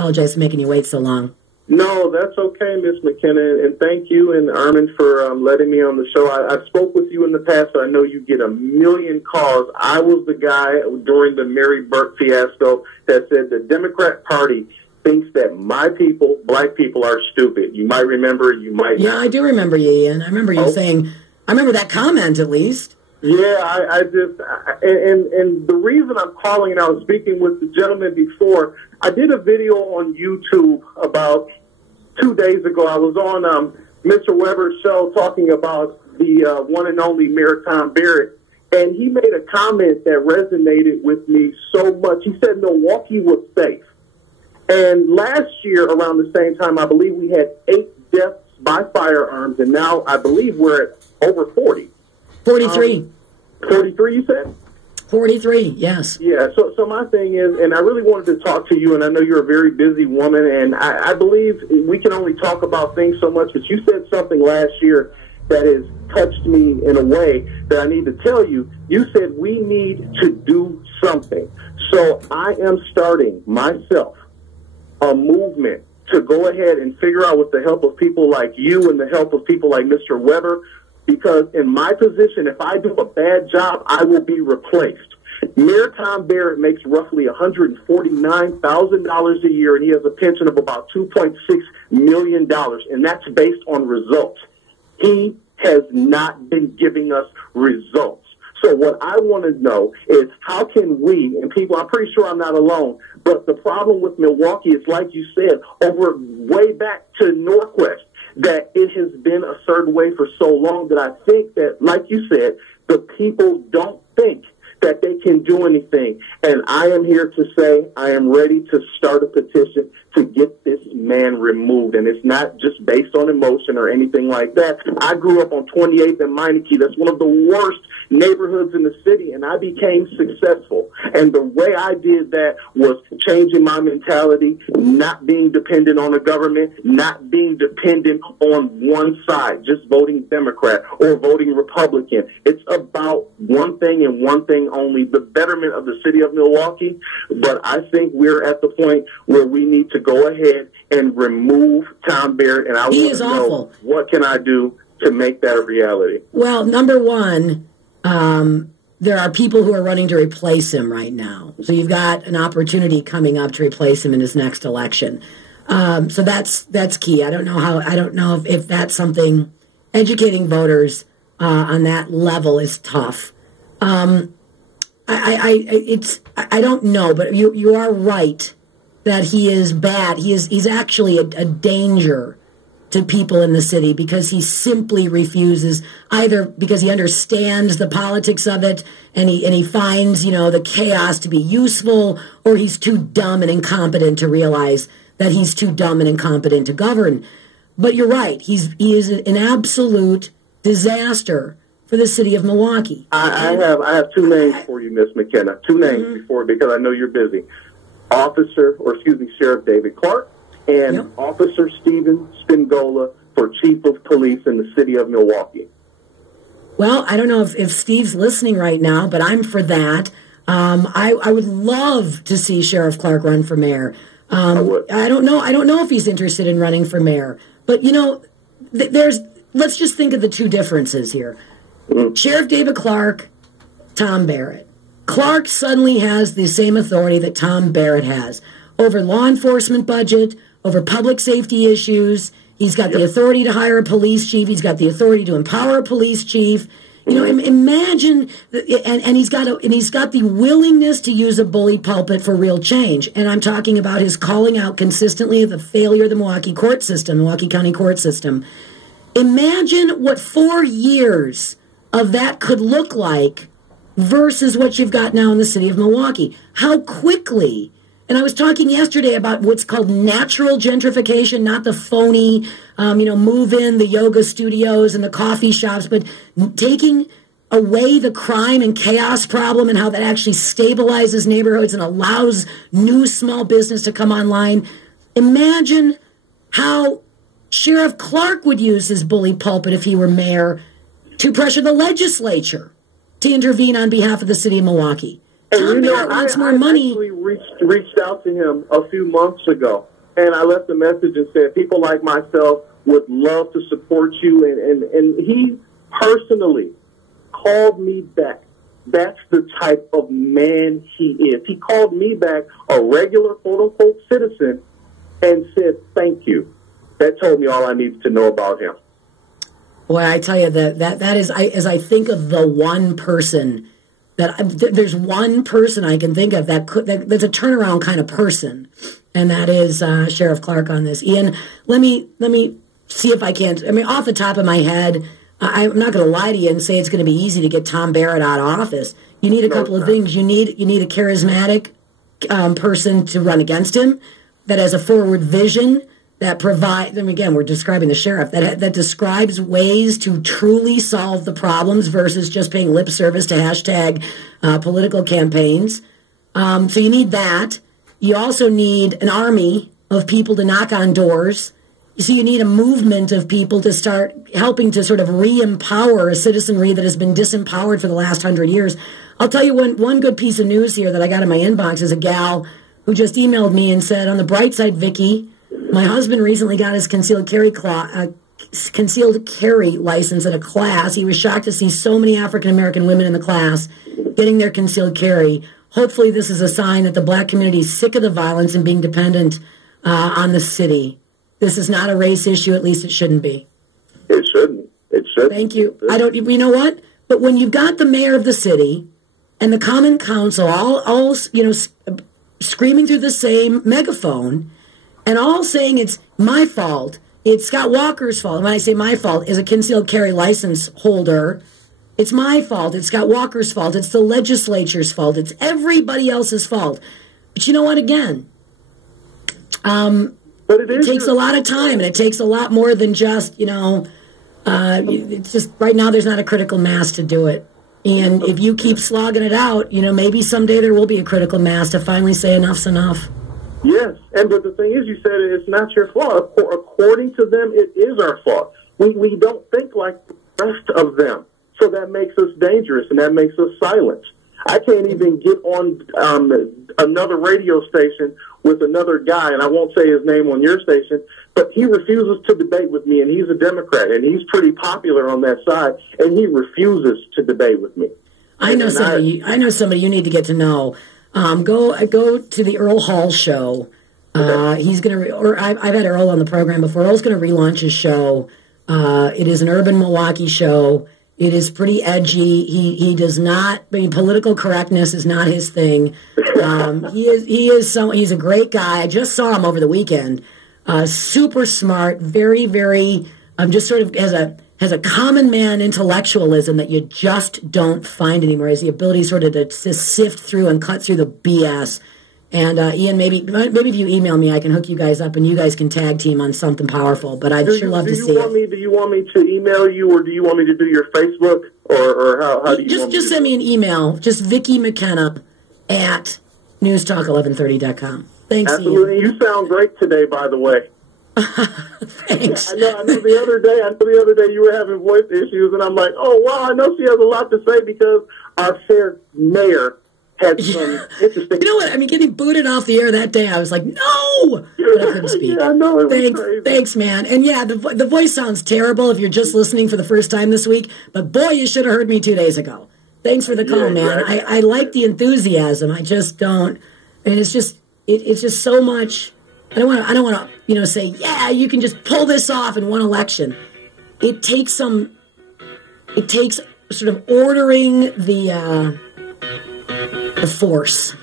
apologize for making you wait so long. No, that's okay, Miss McKenna, and thank you and Armin for letting me on the show. I spoke with you in the past, so I know you get a million calls. I was the guy during the Mary Burke fiasco that said the Democrat Party thinks that my people, black people, are stupid. You might remember, you might not. Yeah, I do remember you, Ian. I remember you saying, I remember that comment at least. Yeah, and the reason I'm calling, and I was speaking with the gentleman before, I did a video on YouTube about 2 days ago. I was on Mr. Weber's show talking about the one and only Mayor Tom Barrett, and he made a comment that resonated with me so much. He said Milwaukee was safe. And last year, around the same time, I believe we had 8 deaths by firearms, and now I believe we're at over 40. 43. 43, you said? 43, yes. Yeah, so my thing is, and I really wanted to talk to you, and I know you're a very busy woman, and I believe we can only talk about things so much, but you said something last year that has touched me in a way that I need to tell you. You said we need to do something. So I am starting myself a movement to go ahead and figure out, with the help of people like you and the help of people like Mr. Weber, because in my position, if I do a bad job, I will be replaced. Mayor Tom Barrett makes roughly $149,000 a year, and he has a pension of about $2.6 million, and that's based on results. He has not been giving us results. So what I want to know is, how can we, and people, I'm pretty sure I'm not alone, but the problem with Milwaukee is, like you said, over way back to Northwest, that it has been a certain way for so long that I think that, like you said, the people don't think that they can do anything. And I am here to say I am ready to start a petition to get this man removed. And it's not just based on emotion or anything like that. I grew up on 28th and Meineke. That's one of the worst neighborhoods in the city, and I became successful. And the way I did that was changing my mentality, not being dependent on the government, not being dependent on one side, just voting Democrat or voting Republican. It's about one thing and one thing only, the betterment of the city of Milwaukee. But I think we're at the point where we need to go ahead and remove Tom Barrett, and I want to know, what can I do to make that a reality? Well, number one, there are people who are running to replace him right now. So you've got an opportunity coming up to replace him in his next election. So that's key. I don't know if that's something. Educating voters on that level is tough. I don't know, but you are right that he is bad. He's actually a danger to people in the city, because he simply refuses, either because he understands the politics of it and he finds, the chaos to be useful, or he's too dumb and incompetent to realize that he's too dumb and incompetent to govern. But you're right. He is an absolute disaster for the city of Milwaukee. I have two names for you, Miss McKenna. Two names because I know you're busy. Sheriff David Clark and Officer Stephen Spingola for Chief of Police in the city of Milwaukee. Well, I don't know if Steve's listening right now, but I'm for that. I would love to see Sheriff Clark run for mayor. I would. I don't know if he's interested in running for mayor. But, let's just think of the two differences here. Mm-hmm. Sheriff David Clark, Tom Barrett. Clark suddenly has the same authority that Tom Barrett has over law enforcement budget, over public safety issues. He's got the authority to hire a police chief. He's got the authority to empower a police chief. Imagine, and he's got the willingness to use a bully pulpit for real change. And I'm talking about his calling out consistently of the failure of the Milwaukee County court system. Imagine what 4 years of that could look like versus what you've got now in the city of Milwaukee. How quickly. And I was talking yesterday about what's called natural gentrification, not the phony, move in the yoga studios and the coffee shops, but taking away the crime and chaos problem and how that actually stabilizes neighborhoods and allows new small business to come online. Imagine how Sheriff Clark would use his bully pulpit if he were mayor to pressure the legislature to intervene on behalf of the city of Milwaukee. Tom Barrett wants more money. I actually reached out to him a few months ago, and I left a message and said, people like myself would love to support you, and he personally called me back. That's the type of man he is. He called me back, a regular quote-unquote citizen, and said, thank you. That told me all I needed to know about him. Boy, I tell you, that is, as I think of the one person, there's one person I can think of that's a turnaround kind of person, and that is Sheriff Clark on this. Ian, let me see if I can't. I mean, off the top of my head, I'm not going to lie to you and say it's going to be easy to get Tom Barrett out of office. You need a couple of things. You need a charismatic person to run against him that has a forward vision that provides. And again, we're describing the sheriff that describes ways to truly solve the problems versus just paying lip service to hashtag political campaigns. So you need that. You also need an army of people to knock on doors. So you need a movement of people to start helping to sort of re-empower a citizenry that has been disempowered for the last 100 years. I'll tell you one good piece of news here that I got in my inbox is a gal who just emailed me and said, on the bright side, Vicki, my husband recently got his concealed carry license at a class. He was shocked to see so many African-American women in the class getting their concealed carry. Hopefully this is a sign that the black community is sick of the violence and being dependent on the city. This is not a race issue. At least it shouldn't be. It shouldn't. It shouldn't. Thank you. You know what? But when you've got the mayor of the city and the common council all screaming through the same megaphone and all saying it's my fault, it's Scott Walker's fault. And when I say my fault, as a concealed carry license holder, it's my fault. It's Scott Walker's fault. It's the legislature's fault. It's everybody else's fault. But you know what? Again, but it takes a lot of time, and it takes a lot more than just, it's just right now there's not a critical mass to do it. And if you keep slogging it out, maybe someday there will be a critical mass to finally say enough's enough. Yes, but the thing is, you said it's not your fault. According to them, it is our fault. We don't think like the rest of them. So that makes us dangerous, and that makes us silent. I can't even get on another radio station with another guy, and I won't say his name on your station, but he refuses to debate with me, and he's a Democrat, and he's pretty popular on that side, and he refuses to debate with me. I know somebody you need to get to know. Go to the Earl Hall show. He's gonna, I've had Earl on the program before. Earl's gonna relaunch his show. It is an urban Milwaukee show. It is pretty edgy. He does not. I mean, political correctness is not his thing. He's a great guy. I just saw him over the weekend. Super smart, very, very. Just sort of has a common man intellectualism that you just don't find anymore. He has the ability sort of to sift through and cut through the BS. And Ian, maybe if you email me, I can hook you guys up, and you guys can tag team on something powerful. But I'd sure love to see it. Do you want me to email you, or do you want me to do your Facebook, or how do you just send me an email? Just Vicki McKenna at newstalk1130.com. Thanks, Absolutely. Ian. You sound great today, by the way. Thanks. I know the other day you were having voice issues, and I'm like, oh wow, I know she has a lot to say because our fair mayor had some interesting. You know what? I mean, getting booted off the air that day, I was like, no, but I couldn't speak. Yeah, I know. It was crazy. Thanks, man. And yeah, the voice sounds terrible if you're just listening for the first time this week. But boy, you should have heard me 2 days ago. Thanks for the call, man. Right. I like the enthusiasm. I just don't. And it's just so much. I don't want to say, yeah, you can just pull this off in one election. It takes sort of ordering the force.